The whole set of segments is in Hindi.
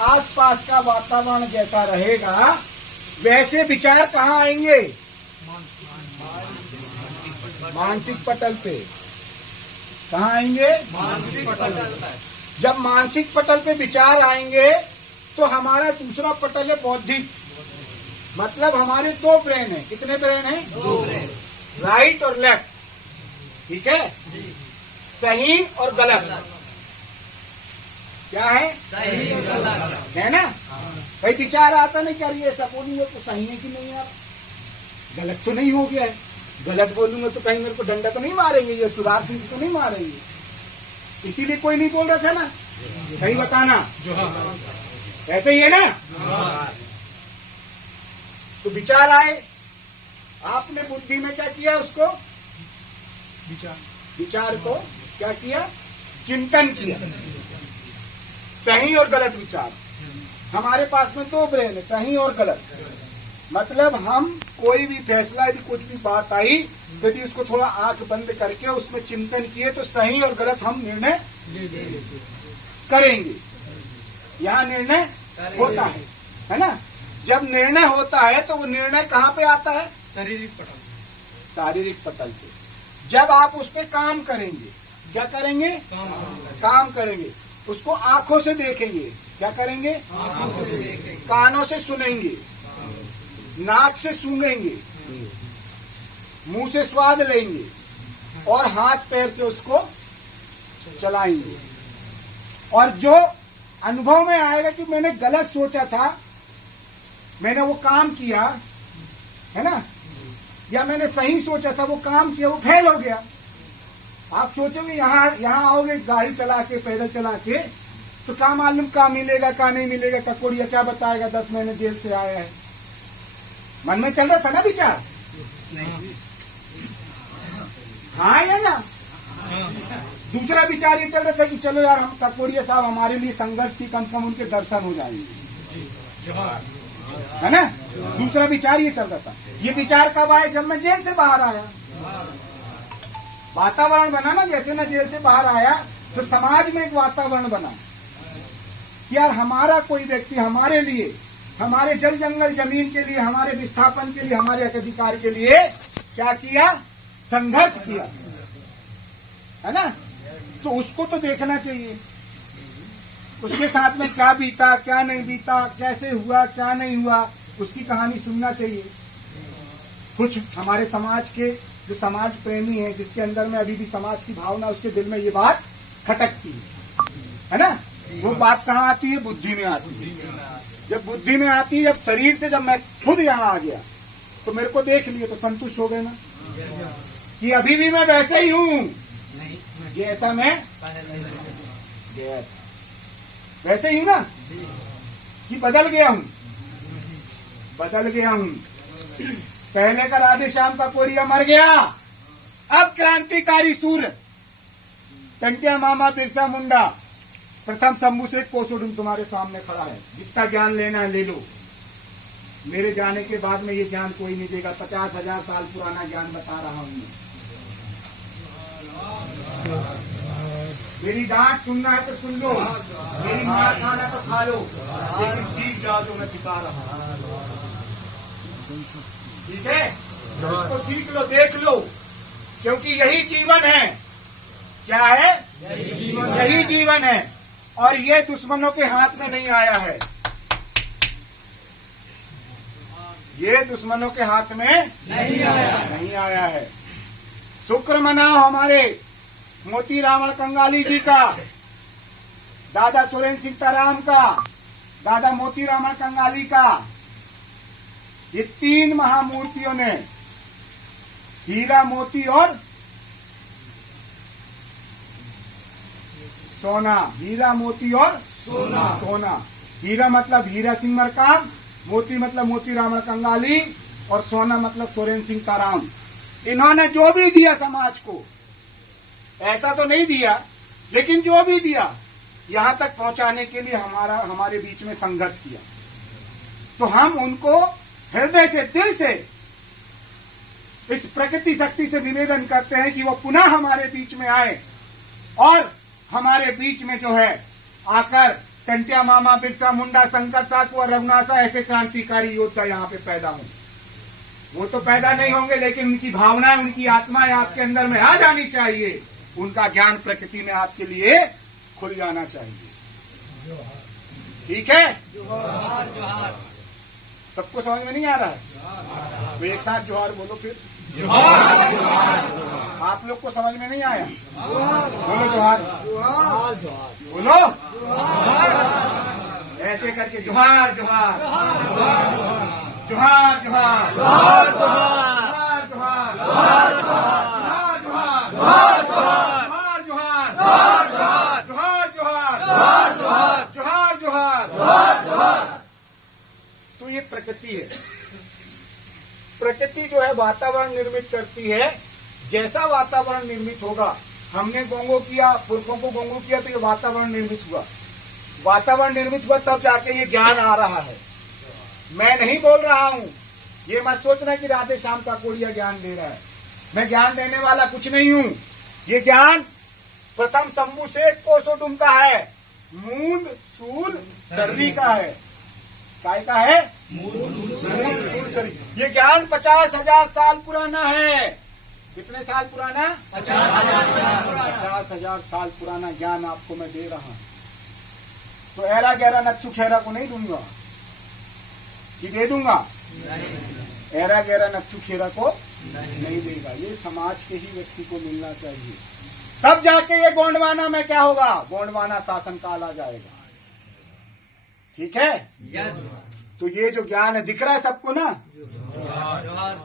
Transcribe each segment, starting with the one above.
आसपास का वातावरण जैसा रहेगा वैसे विचार कहाँ आएंगे? मानसिक पटल पे। कहाँ आएंगे? मानसिक पटल पर। जब मानसिक पटल पे विचार आएंगे तो हमारा दूसरा पटल है बौद्धिक। मतलब हमारे दो ब्रेन है। कितने ब्रेन है? दो ब्रेन। राइट और लेफ्ट। ठीक है? सही और गलत। क्या है? सही और गलत है ना? भाई विचार आता ना क्या ये ऐसा बोलूंगा तो सही है कि नहीं यार, गलत तो नहीं हो गया है। गलत बोलूंगा तो कहीं मेरे को डंडा तो नहीं मारेंगे, ये सुधार सिंह तो नहीं मारेंगे। इसीलिए कोई नहीं बोल रहा था ना, सही बताना। ऐसे ही है ना? तो विचार आए, आपने बुद्धि में क्या किया? उसको विचार को क्या किया? चिंतन किया। सही और गलत विचार। हमारे पास में दो ब्रेन है, सही और गलत। मतलब हम कोई भी फैसला, यदि कुछ भी बात आई तो यदि उसको थोड़ा आंख बंद करके उसमें चिंतन किए तो सही और गलत हम निर्णय करेंगे। यहाँ निर्णय होता है ना? जब निर्णय होता है तो वो निर्णय कहाँ पे आता है? शारीरिक पटल। शारीरिक पटल पे। जब आप उस पर काम करेंगे, क्या करेंगे? काम करेंगे। उसको आंखों से देखेंगे। क्या करेंगे? आंखों से देखेंगे। कानों से सुनेंगे, नाक से सूंघेंगे, मुंह से स्वाद लेंगे और हाथ पैर से उसको चलाएंगे। और जो अनुभव में आएगा कि मैंने गलत सोचा था, मैंने वो काम किया है ना, या मैंने सही सोचा था वो काम किया, वो फेल हो गया। आप सोचोगे यहाँ आओगे गाड़ी चला के, पैदल चला के, तो क्या मालूम क्या मिलेगा क्या नहीं मिलेगा, ककोड़िया क्या बताएगा 10 महीने जेल से आया है। मन में चल रहा था ना विचार? हाँ या ना? दूसरा विचार ये चल रहा था कि चलो यार हम ककोड़िया साहब हमारे लिए संघर्ष की, कम से कम उनके दर्शन हो जाएंगे, है ना? दूसरा विचार ये चल रहा था। ये विचार कब आया? जब मैं जेल से बाहर आया। वातावरण बना ना, जैसे मैं जेल से बाहर आया तो समाज में एक वातावरण बना कि यार हमारा कोई व्यक्ति हमारे लिए, हमारे जल जंगल जमीन के लिए, हमारे विस्थापन के लिए, हमारे अधिकार के लिए क्या किया? संघर्ष किया, है ना? तो उसको तो देखना चाहिए, उसके साथ में क्या बीता, क्या नहीं बीता, कैसे हुआ, क्या नहीं हुआ, उसकी कहानी सुनना चाहिए। कुछ हमारे समाज के जो समाज प्रेमी है, जिसके अंदर में अभी भी समाज की भावना, उसके दिल में ये बात खटकती है ना? वो बात कहाँ आती है? बुद्धि में आती है। जब बुद्धि में आती है, जब शरीर से, जब मैं खुद यहाँ आ गया तो मेरे को देख लिए तो संतुष्ट हो गए ना कि अभी भी मैं वैसे ही हूँ जैसा मैं गया था। वैसे ही हूँ ना कि बदल गया हूँ? बदल गया हूँ। पहले का राधे श्याम का कोरिया मर गया, अब क्रांतिकारी सूर्य टंटिया मामा बिरसा मुंडा प्रथम शंभू से कोसोडुम तुम्हारे सामने खड़ा है। जितना ज्ञान लेना है ले लो, मेरे जाने के बाद में ये ज्ञान कोई नहीं देगा। 50,000 साल पुराना ज्ञान बता रहा हूँ मैं। मेरी डांट सुनना है तो सुन लो, मेरी मार खाना तो खा लो, लेकिन सीख जाओ जो मैं सिखा रहा हूँ। ठीक है? इसको सीख लो, देख लो, क्योंकि यही जीवन है। क्या है? यही जीवन है। और ये दुश्मनों के हाथ में नहीं आया है, ये दुश्मनों के हाथ में नहीं आया है। शुक्र मनाओ हमारे मोती रावण कंगाली जी का, दादा सुरेंद्र सिंह ताराम का, दादा मोती रावण कंगाली का। ये 3 महामूर्तियों ने हीरा, मोती और सोना, हीरा, मोती और सोना। हीरा मतलब हीरा सिंह मरकाम, मोती मतलब मोती रावण कंगाली, और सोना मतलब सुरेंद्र सिंह ताराम। इन्होंने जो भी दिया समाज को, ऐसा तो नहीं दिया, लेकिन जो भी दिया यहाँ तक पहुंचाने के लिए हमारे बीच में संघर्ष किया। तो हम उनको हृदय से, दिल से, इस प्रकृति शक्ति से निवेदन करते हैं कि वो पुनः हमारे बीच में आए और हमारे बीच में जो है आकर टंटिया मामा, बिरसा मुंडा, संकट साकवा, रघुनाथा ऐसे क्रांतिकारी योद्धा यहाँ पे पैदा हों। वो तो पैदा नहीं होंगे, लेकिन उनकी भावनाएं, उनकी आत्माएं आपके अंदर में आ जानी चाहिए। उनका ज्ञान प्रकृति में आपके लिए खुल जाना चाहिए। ठीक है, जोहार जोहार। सबको समझ में नहीं आ रहा है? तो एक साथ जोहार बोलो फिर। आप लोग को समझ में नहीं आया? बोलो जोहार, बोलो ऐसे करके जोहार जोहार जोहार जोहार जोहार जोहार जोहार जोहार जोहार। तो ये प्रकृति है। प्रकृति जो है वातावरण निर्मित करती है। जैसा वातावरण निर्मित होगा, हमने गोंगो किया, पुरखों को गोंगो किया, तो ये वातावरण निर्मित हुआ। वातावरण निर्मित हुआ तब जाके ये ज्ञान आ रहा है। मैं नहीं बोल रहा हूँ, ये मत सोचना कि राधे श्याम का कोड़िया ज्ञान दे रहा है। मैं ज्ञान देने वाला कुछ नहीं हूँ। ये ज्ञान प्रथम शंभु सेठ कोसोटुम का है, मूंद सूल सर्री का है। काय का है? मूंद सूल सर्री। ये ज्ञान 50,000 साल पुराना है। कितने साल पुराना? 50,000 साल पुराना ज्ञान आपको मैं दे रहा हूँ। तो ऐरा गहरा नच्चू खेरा को नहीं दूंगा कि दे दूंगा? ऐरा गहरा नच्चू खेरा को नहीं देगा। ये समाज के ही व्यक्ति को मिलना चाहिए। तब जाके ये गोंडवाना में क्या होगा? गोंडवाना शासन काल आ जाएगा। ठीक है? यस। तो ये जो ज्ञान है दिख रहा है सबको ना? जोहार।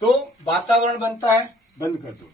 तो वातावरण बनता है। बंद कर दो।